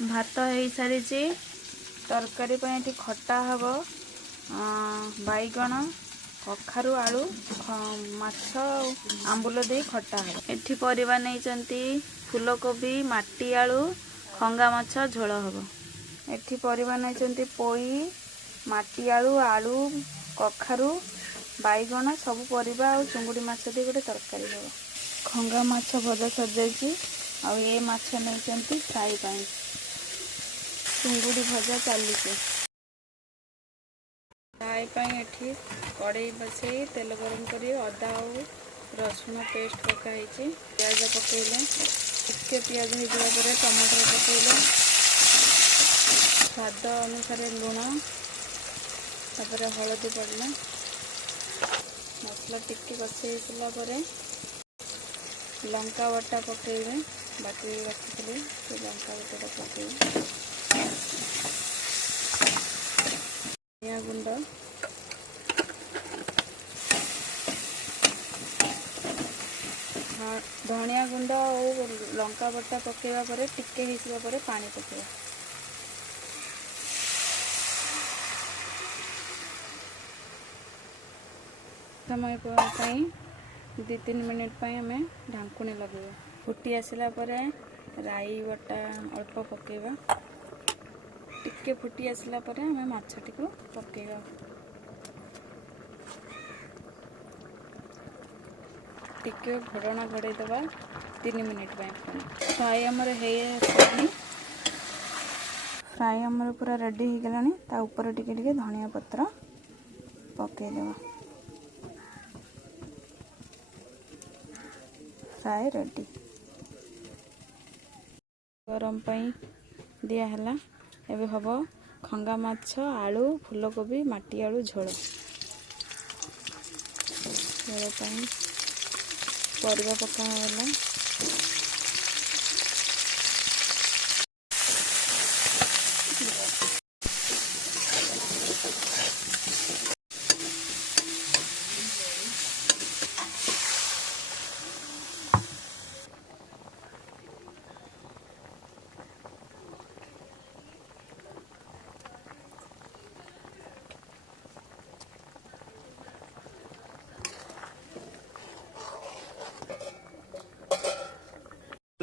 भात हो सारी तरकारी ये खटा हम बैगण कखारु आलू माछ आंबुल दे खटा हम एठी परिबा नहीं फूलकोबी माटी आलू खंगा माछ झोल हम एठी परिबा नहीं पोई माटी आलू आलू कखारु बैगण सब परिबा और चुंगुड़ी माछ दे गोटे तरकारी हम खंगा माछ भजा सजाई आ ये माछ नहीं फ्राई पाई चुंगुड़ी भजा चली फ्राई पाई एठी कड़ई बसई तेल गरम कर अदा और रसुण पेस्ट पकाई प्याज पकईले टिके प्याज हो टमाटर पकईले स्वाद अनुसार लुण तापर हलदी पड़ला मसला टिके कषे सारापर लंका बटा पकईबे बाटी रखी लंका बटा पकईबे धनिया गुंड धनिया गुंड और लंका बटा पकेवा पर टिके हिसला पर पानी पकेवा समय पाई 2-3 मिनट आम ढांकुणी लगे फुटी आसला राई बटा अल्प पकेवा टिके फुटी आसला आम माछटी को पकेवा टिके घोड़ना घोड़े दबा 3 मिनट फ्राई आमर फ्राई आमर पूरा रेडी हो गलानी ता ऊपर टिके टिके धनिया पत्र पके देवा फ्राई रेडी गरम पाई दिया हला एबे हबो खंगा माछ आलू फूलकोबी माटी आलू झोल झोल पाई परिबा पका होला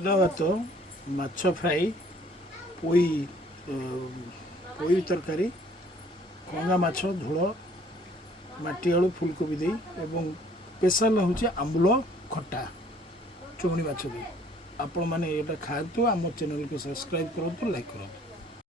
भात माछ फ्राई पोई पोई तरकारी खंगा माछ झोल माटी आलू फूलकोबी दे एवं स्पेशल हूँ आंबुल खट्टा चुंगड़ी माछ दे आपण मैंने ये खातु आम चैनल को सब्सक्राइब करूँ लाइक करूँ।